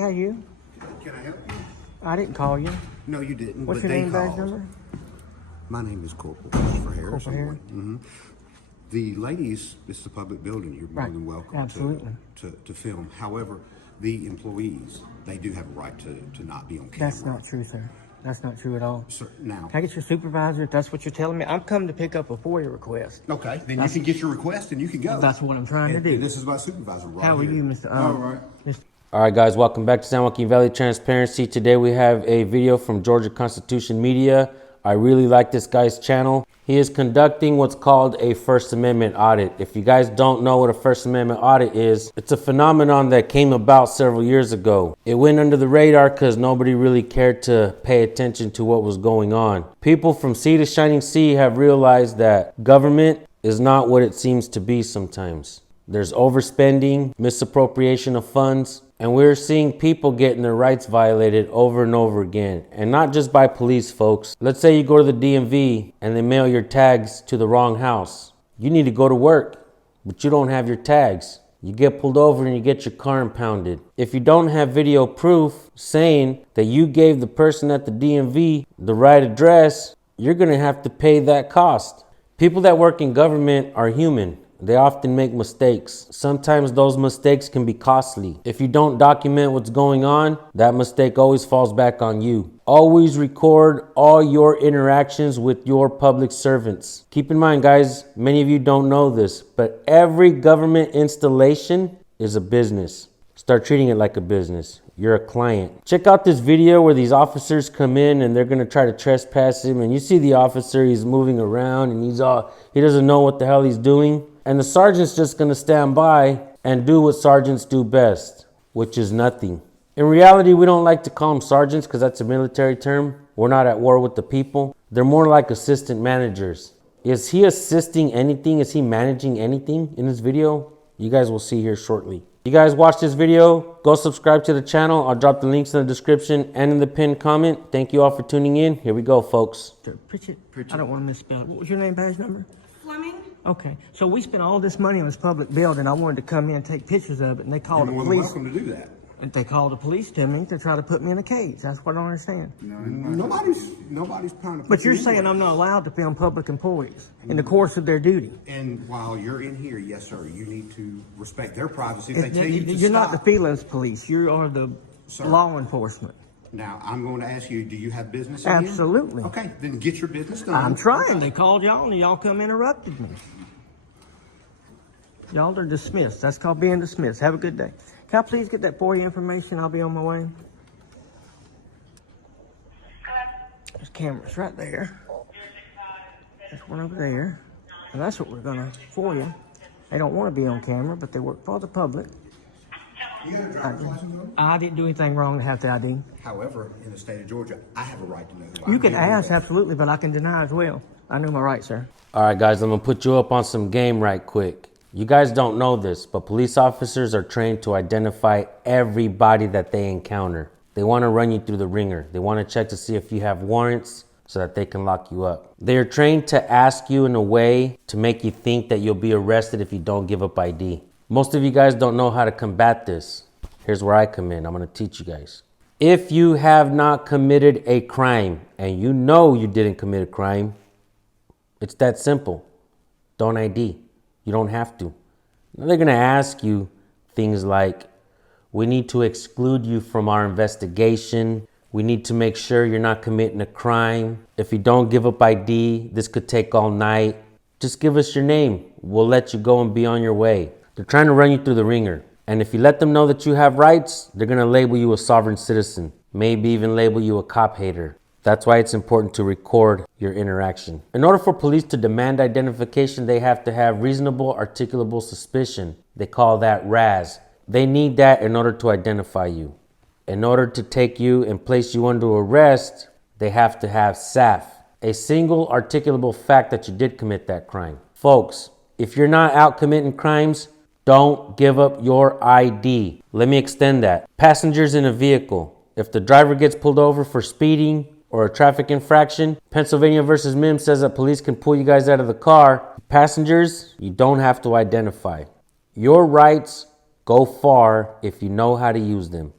how are you? Can I help you? I didn't call you. No, you didn't. What's but your they name, badge called. number? My name is Corporal Christopher Harris. Corporal Harris? The ladies, it's the public building. You're more Right. than welcome Absolutely. to film. However, the employees, they do have a right to not be on camera. That's not true, sir. That's not true at all. Sir, now, Can I get your supervisor if that's what you're telling me? I'm coming to pick up a FOIA request. okay, then you can get your request and you can go. That's what I'm trying to do. And this is my supervisor right How are here. you, Mr. All right. Mr. All right, guys, welcome back to San Joaquin Valley Transparency. Today we have a video from Georgia Constitution Media. I really like this guy's channel. He is conducting what's called a First Amendment audit. If you guys don't know what a First Amendment audit is, it's a phenomenon that came about several years ago. It went under the radar because nobody really cared to pay attention to what was going on. People from sea to shining sea have realized that government is not what it seems to be sometimes. There's overspending, misappropriation of funds, and we're seeing people getting their rights violated over and over again. And not just by police, folks. Let's say you go to the DMV and they mail your tags to the wrong house. You need to go to work, but you don't have your tags. You get pulled over and you get your car impounded. If you don't have video proof saying that you gave the person at the DMV the right address, you're gonna have to pay that cost. People that work in government are human. They often make mistakes. Sometimes those mistakes can be costly. If you don't document what's going on, that mistake always falls back on you. Always record all your interactions with your public servants. Keep in mind, guys, many of you don't know this, but every government installation is a business. Start treating it like a business. You're a client. Check out this video where these officers come in and they're gonna try to trespass him. And you see the officer, he's moving around and he doesn't know what the hell he's doing. And the sergeant's just gonna stand by and do what sergeants do best, which is nothing. In reality, we don't like to call them sergeants because that's a military term. We're not at war with the people. They're more like assistant managers. Is he assisting anything? Is he managing anything in this video? You guys will see here shortly. You guys watch this video, go subscribe to the channel. I'll drop the links in the description and in the pinned comment. Thank you all for tuning in. Here we go, folks. Pritchett. I don't want to misspell it. What was your name, badge number? Fleming? Okay. So we spent all this money on this public building. I wanted to come in and take pictures of it, and they called the You're more than police. welcome to do that. And they called the police to me to try to put me in a cage. That's what I don't understand. Nobody's trying to put But you're you saying anywhere. I'm not allowed to film public employees in the course of their duty. And while you're in here, yes, sir, you need to respect their privacy. If they tell you to You're not the stop. feelings police. You are the Sir. law enforcement. Now, I'm going to ask you, do you have business in here? Absolutely. Okay, then get your business done. I'm trying. They called y'all and y'all come interrupted me. Y'all are dismissed. That's called being dismissed. Have a good day. Can I please get that FOIA information? I'll be on my way. There's cameras right there. There's one over there. And that's what we're gonna FOIA. They don't want to be on camera, but they work for the public. You got a driver's license on? I didn't do anything wrong to have the ID. However, in the state of Georgia, I have a right to know who You I'm can dealing ask, with. absolutely, but I can deny as well. I know my rights, sir. All right, guys, I'm gonna put you up on some game right quick. You guys don't know this, but police officers are trained to identify everybody that they encounter. They want to run you through the ringer. They want to check to see if you have warrants so that they can lock you up. They are trained to ask you in a way to make you think that you'll be arrested if you don't give up ID. Most of you guys don't know how to combat this. Here's where I come in. I'm going to teach you guys. If you have not committed a crime and you know you didn't commit a crime, it's that simple. Don't ID. You don't have to. They're going to ask you things like, we need to exclude you from our investigation. We need to make sure you're not committing a crime. If you don't give up ID, this could take all night. Just give us your name. We'll let you go and be on your way. They're trying to run you through the ringer. And if you let them know that you have rights, they're going to label you a sovereign citizen. Maybe even label you a cop hater. That's why it's important to record your interaction. In order for police to demand identification, they have to have reasonable articulable suspicion. They call that RAS. They need that in order to identify you. In order to take you and place you under arrest, they have to have SAF, a single articulable fact that you did commit that crime. Folks, if you're not out committing crimes, don't give up your ID. Let me extend that. Passengers in a vehicle. If the driver gets pulled over for speeding or a traffic infraction, Pennsylvania versus Mims says that police can pull you guys out of the car. Passengers, you don't have to identify. Your rights go far if you know how to use them.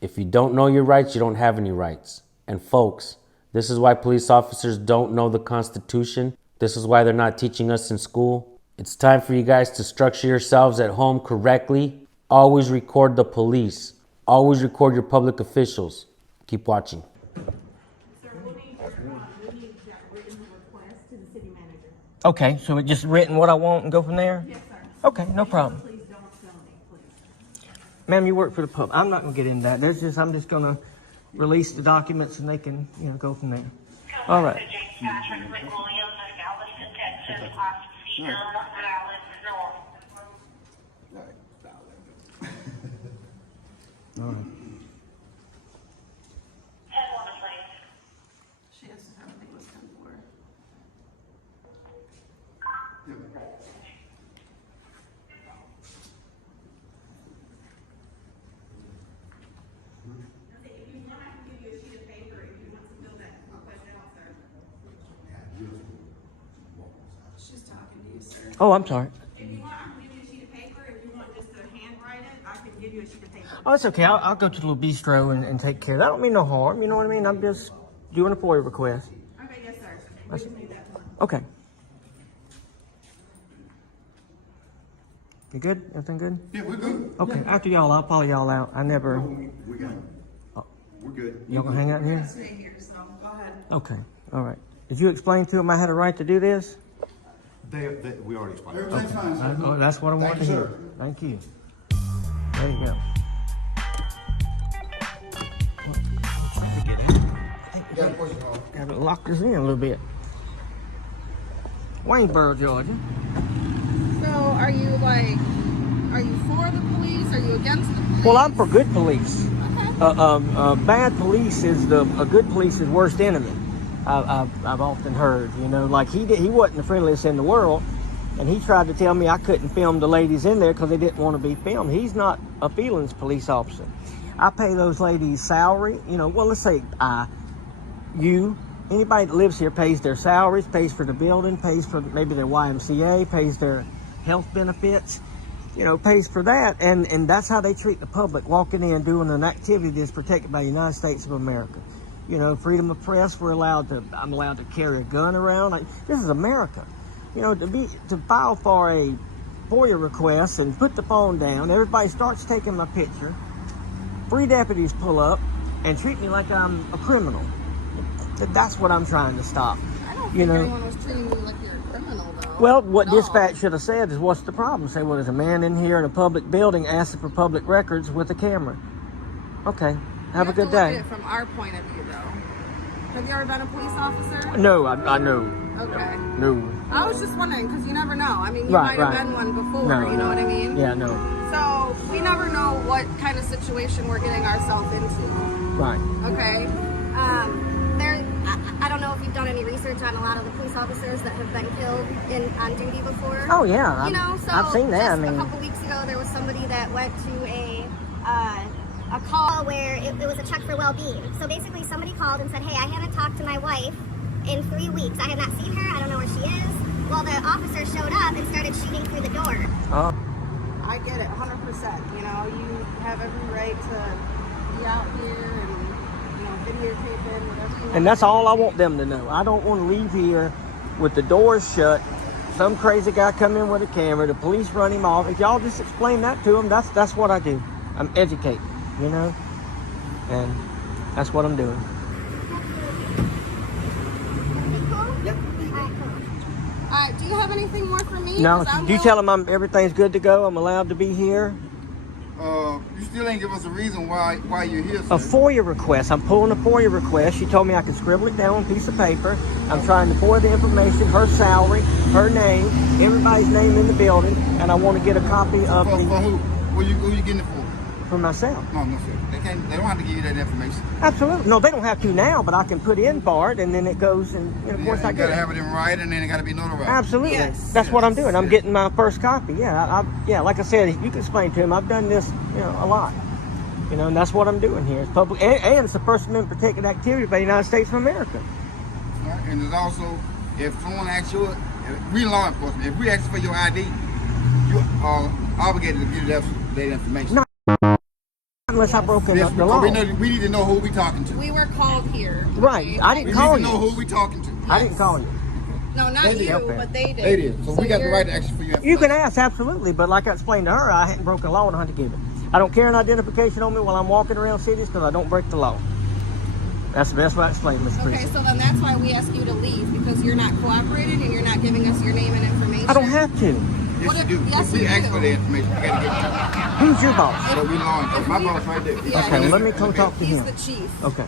If you don't know your rights, you don't have any rights. And folks, this is why police officers don't know the Constitution. This is why they're not teaching us in school. It's time for you guys to structure yourselves at home correctly. Always record the police. Always record your public officials. Keep watching. Sir, we'll need that written request to the city manager. Okay, so it just written what I want and go from there? Yes, sir. Okay, no problem. Please don't donate, please. Ma'am, you work for the pub. I'm not gonna get into that. I'm just gonna release the documents and they can, go from there. All right. Patrick McWilliams in Galveston, Texas, class C, valid, north. All right. 10-1, please. She has to have a big list for her. If you want, I can give you a sheet of paper if you want to fill that request out, sir. She's talking to you, sir. Oh, I'm sorry. If you want, I can give you a sheet of paper. If you want just to handwrite it, I can give you a sheet of paper. Oh, it's okay. I'll go to the little bistro and take care of that. I don't mean no harm. You know what I mean? I'm just doing a FOIA request. Okay, yes, sir. We can do that tomorrow. Okay. You good? Everything good? Yeah, we're good. Okay. After y'all, I'll follow y'all out. I never. We got it. We're good. Y'all gonna hang out in here? Stay here, so go ahead. Okay. All right. Did you explain to them I had a right to do this? We already explained. Everything's fine, sir. Oh, that's what I wanted to you, hear. sir. Thank you. There you go. Got a question, Paul? Got to lock this in a little bit. Waynesboro, Georgia. So, are you for the police? Are you against the police? Well, I'm for good police. Okay. Bad police is a good police's worst enemy. I've often heard, like he wasn't the friendliest in the world, and he tried to tell me I couldn't film the ladies in there because they didn't want to be filmed. He's not a feelings police officer. I pay those ladies salary. Well, let's say anybody that lives here pays their salaries, pays for the building, pays for maybe their YMCA, pays their health benefits. Pays for that, and that's how they treat the public walking in doing an activity that's protected by the United States of America. Freedom of press. I'm allowed to carry a gun around. This is America. To file for a FOIA request and put the phone down, everybody starts taking my picture. 3 deputies pull up and treat me like I'm a criminal. That's what I'm trying to stop. I don't think anyone was treating you like you're a criminal, though. Well, what At all. dispatch should have said is, what's the problem? Say, well, there's a man in here in a public building asking for public records with a camera. Okay, have a good You day. have to look at it from our point of view, though. Have you ever been a police officer? No, I know. Okay. No. I was just wondering, because you never know. I mean, you Right, might have right. been one before, No, you know no. what I mean? Yeah, no. So, we never know what kind of situation we're getting ourselves into, Right. okay? I don't know if you've done any research on a lot of the police officers that have been killed on duty before. Oh, yeah. I've seen that. Just a couple weeks ago, there was somebody that went to a call where it was a check for well-being. So basically, somebody called and said, "Hey, I haven't talked to my wife in 3 weeks. I have not seen her. I don't know where she is." Well, the officer showed up and started shooting through the door. Oh, I get it, 100%. You have every right to be out here and, videotaping, whatever you want. and that's all I want them to know. I don't want to leave here with the doors shut, some crazy guy come in with a camera, the police run him off. If y'all just explain that to them, that's what I do. I'm educating, and that's what I'm doing. Yep. All right, cool. All right, do you have anything more for me? No, 'Cause I'm do you willing- tell them everything's good to go? I'm allowed to be here? You still ain't give us a reason why you're here, sir. A FOIA request. I'm pulling a FOIA request. She told me I could scribble it down on a piece of paper. I'm trying to FOIA the information, her salary, her name, everybody's name in the building, and I want to get a copy of For the who? Who you getting it for? for myself. No, sir. They don't have to give you that information. Absolutely. No, they don't have to now, but I can put in for it, and then it goes, and of course I you get gotta it. have it in writing, and then it gotta be notarized. Absolutely. Yes. That's what I'm Yes. doing. I'm getting my first copy. Yeah, like I said, you can explain to him. I've done this, a lot. And that's what I'm doing here. It's public, and it's the First Amendment protected activity by the United States of America. Right? And there's also, if someone asks you, we law enforcement, if we ask for your ID, you are obligated to give that information. No. unless I broke the Yes, law. we need to know who we talking to. We were called here. Right. I didn't We call need to know you. who we talking to. I didn't call you. No, not They did. you, Okay. but they did. They did. So we got the you're- right to ask you for your You can information. ask, absolutely, but like I explained to her, I hadn't broken the law and I had to give it. I don't carry an identification on me while I'm walking around cities because I don't break the law. That's the best way to explain it, Mr. Okay, Priest. so then that's why we ask you to leave, because you're not cooperating and you're not giving us your name and information. I don't have to. Yes, What you if- do. yes, If we you ask do. for the information, you got to get it. Who's your boss? So we law enforcement. My boss right there. Yeah, Okay, he's- let me come talk to He's him. the chief. Okay.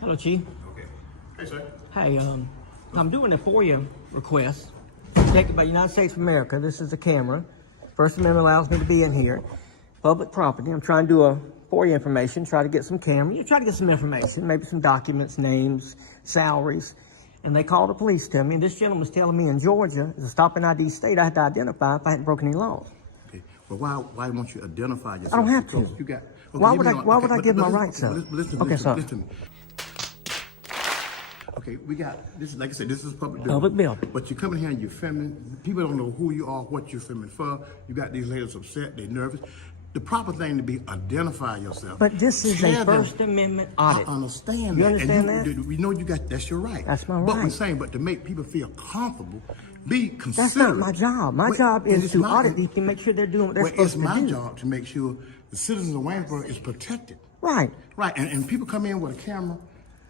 Hello, Chief. Okay. Hey, sir. Hey, I'm doing a FOIA request taken by United States of America. This is a camera. First Amendment allows me to be in here. Public property. I'm trying to do a FOIA information, try to get some camera. You try to get some information, maybe some documents, names, salaries. And they called the police to me. And this gentleman was telling me in Georgia, as a stop and ID state, I had to identify if I hadn't broken any laws. Okay. Well, why won't you identify yourself? I don't have to. Because you got. Why give would me I- one- why would I but give my listen- rights up? Listen, Okay, sir. listen to me. Okay, we got this. Like I said, this is public building. Public building. But you come in here and you're filming. People don't know who you are, what you're filming for. You got these ladies upset. They're nervous. The proper thing to be identify yourself. But this is Tell a them, First Amendment audit. I understand You that. understand and that? We know you got. That's your right. That's my But right. I'm saying, but to make people feel comfortable, be considerate. That's not my job. My Wait, job and is it's to my- audit these to make sure they're doing what they're Well, supposed it's to my do. job to make sure the citizens of Waynesboro is protected. Right. Right, and people come in with a camera.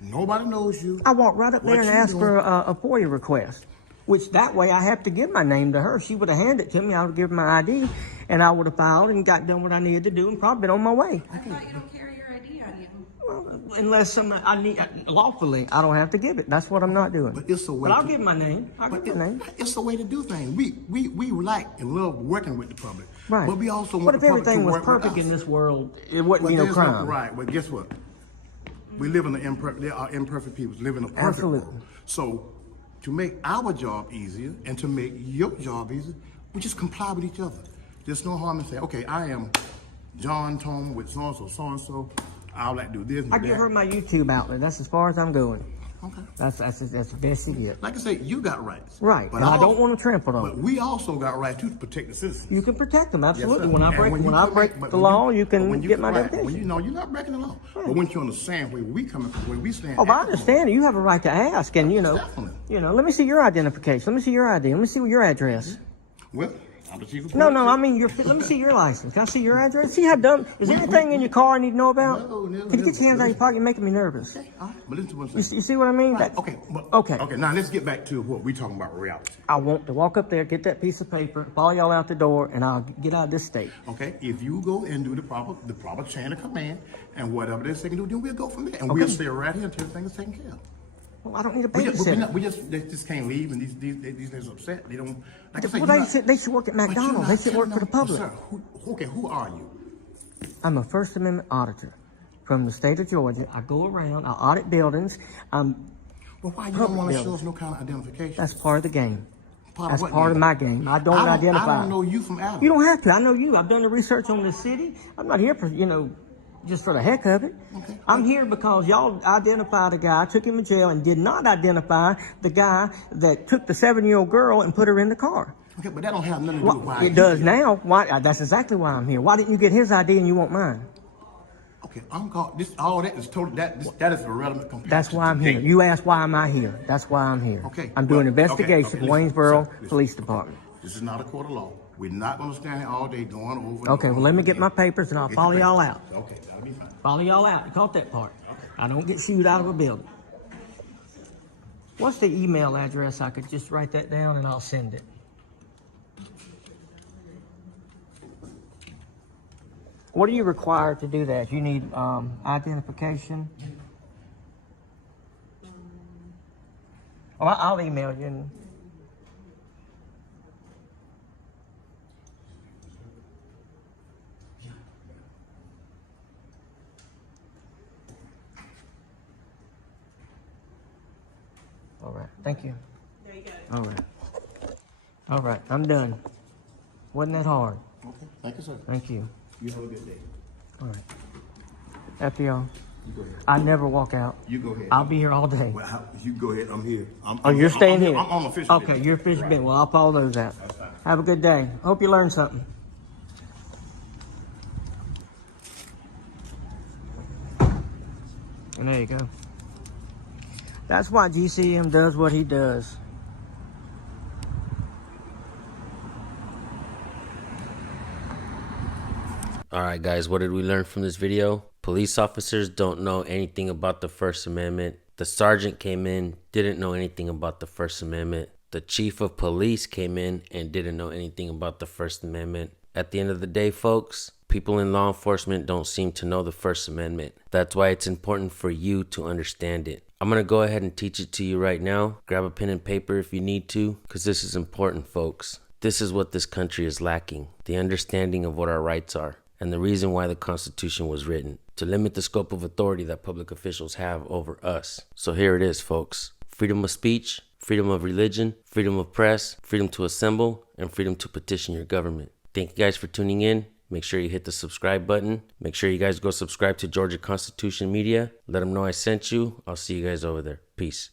Nobody knows you. I walked right up there What and you asked doing? for a FOIA request, which that way I have to give my name to her. If she would have handed it to me, I would have given my ID, and I would have filed and got done what I needed to do and probably been on my way. I thought you don't carry your ID on you. Well, unless I need lawfully, I don't have to give it. That's what I'm not doing. But it's a way But I'll to- give my name. I'll give my name. It's the way to do things. We like and love working with the public. Right. But we also want What if the public everything to was work with perfect us. in this world? It wouldn't Well, be no there's crime. right. Well, guess what? We live in an imperfect. There are imperfect people live in a perfect Absolutely. world. So, to make our job easier and to make your job easier, we just comply with each other. There's no harm in saying, okay, I am John Tom with so and so. I would like to do this and I do give that. her my YouTube outlet. That's as far as I'm going. Okay. That's the best you get. Like I say, you got rights. Right. But And I don't also- want to trample on But them. we also got rights too to protect the citizens. You can protect them, absolutely. Yes, sir. When I And break you when I come break in- but the when law, you but can when get my right, dedication. When you know you're not breaking the law. But once you understand where we coming from, where we stand. Oh, but I understand. You have a right to ask, and Definitely. let me see your identification. Let me see your ID. Let me see your address. Well, I'm the chief of No, police. I mean let me see your license. Can I see your address? See how dumb? Is there anything in your car I need to know about? No, Can you get your hands out of your pocket? You're making me nervous. Okay, all right. But listen to what I'm You saying. see what I mean? Right, That- okay. But, Okay. Okay. Now let's get back to what we talking about reality. I want to walk up there, get that piece of paper, follow y'all out the door, and I'll get out of this state. Okay. If you go and do the proper chain of command and whatever they say can do, then we'll go from there, and Okay. we'll stay right here until everything is taken care of. Well, I don't need a We babysitter. they just can't leave, and these days upset. They don't. Like I say, Well, you're not- they should work at but you're McDonald's. not They should work telling for the them- public. Sir, who are you? I'm a First Amendment auditor from the state of Georgia. I go around, I audit buildings. Well, why you don't Public want to show building. us no kind of identification? That's part of the game. That's what part of game? my game. I don't identify. I don't know you from Adam. You don't have to. I know you. I've done the research on this city. I'm not here for, just for the heck of it. Okay. I'm here because y'all identified a guy, took him to jail, and did not identify the guy that took the 7-year-old girl and put her in the car. Okay, but that don't have nothing to do Well, with why it does now. Why? That's exactly why I'm here. Why didn't you get his ID and you want mine? Okay, I'm called. All that is total. That is irrelevant compared. That's why I'm here. You asked why am I here? That's why I'm here. Okay. I'm doing an well, investigation okay, for Waynesboro listen. Police Department. This is not a court of law. We're not going to stand here all day going over. and Okay, over well, let me again. get my papers and I'll Get follow your y'all papers. out. Okay, that'll be fine. Follow y'all out. You caught that part. I don't get shooed out of a building. What's the email address? I could just write that down and I'll send it. What are you required to do that? You need identification? Oh, I'll email you. All right. Thank you. There you go. All right. All right. I'm done. Wasn't that hard? Okay, thank you, sir. Thank you. You have a good day. All right. After y'all. You go ahead. I never walk out. You go ahead. I'll be here all day. Well, you go ahead. I'm here. Oh, you're staying here? I'm on official. Okay, business. you're official Right. business. Well, I'll follow those out. Have a good day. Hope you learned something. And there you go. That's why GCM does what he does. Alright guys, what did we learn from this video? Police officers don't know anything about the First Amendment. The sergeant came in, didn't know anything about the First Amendment. The chief of police came in and didn't know anything about the First Amendment. At the end of the day, folks, people in law enforcement don't seem to know the First Amendment. That's why it's important for you to understand it. I'm going to go ahead and teach it to you right now. Grab a pen and paper if you need to, because this is important, folks. This is what this country is lacking, the understanding of what our rights are, and the reason why the Constitution was written, to limit the scope of authority that public officials have over us. So here it is, folks. Freedom of speech, freedom of religion, freedom of press, freedom to assemble, and freedom to petition your government. Thank you guys for tuning in. Make sure you hit the subscribe button. Make sure you guys go subscribe to Georgia Constitution Media. Let them know I sent you. I'll see you guys over there. Peace.